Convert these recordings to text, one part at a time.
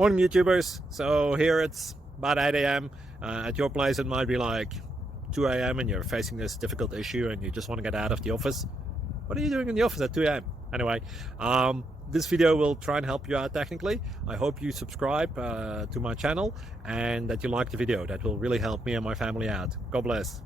Morning YouTubers. So here it's about 8 a.m. At your place it might be like 2 a.m. and you're facing this difficult issue and you just want to get out of the office. What are you doing in the office at 2 a.m.? Anyway, this video will try and help you out technically. I hope you subscribe to my channel and that you like the video. That will really help me and my family out. God bless.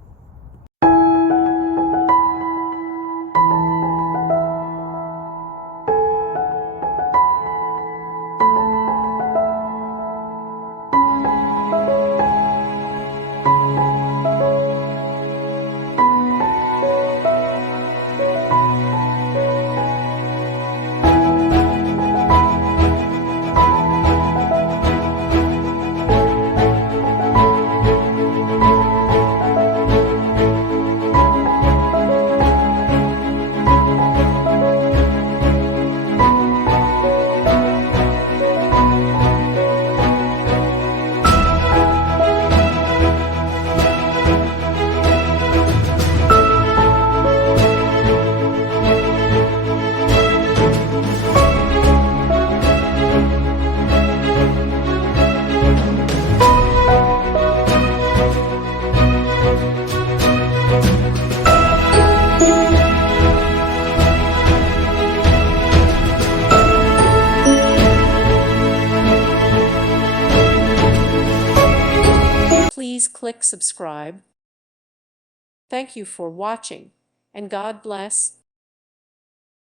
Please click subscribe. Thank you for watching, and God bless.